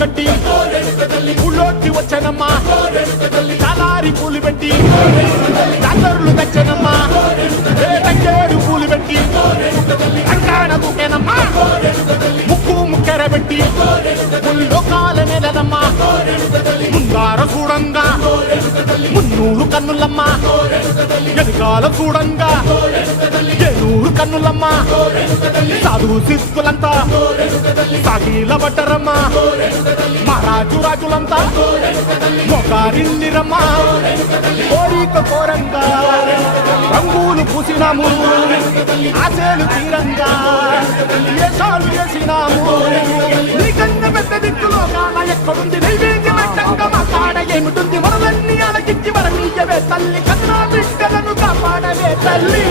కట్టి ఊళ్ళోకి వచ్చానమ్మా చాలారి పూలు పెట్టి డాక్టర్లు తెచ్చానమ్మా తంగేడు పూలు పెట్టి అంకాన దూకేనమ్మా ముక్కు ముక్కెర పెట్టి ముల్లోకాల నెలనమ్మా ముందార చూడంగా మున్నూరు కన్నులమ్మా ఎదుకాల చూడంగా ఏనూరు కన్నులమ్మా సాధు శిస్తులంతా సాగిల పట్టరమ్మా మహారాజు రాజులంతా మొగారిల్లిరమ్మా కోరిక కోరంగా రంగులు పూసినాము ఆశలు తీరంగా వేషాలు వేసినాము నీకన్నా పెద్ద దిక్కులో కాన ఎక్కడుంది నైవేద్య పెట్టంగా మా కాడ ఏమిటుంది మనలన్నీ అలకిచ్చి మన నీయవే తల్లి కన్నా బిడ్డలను కాపాడవే తల్లి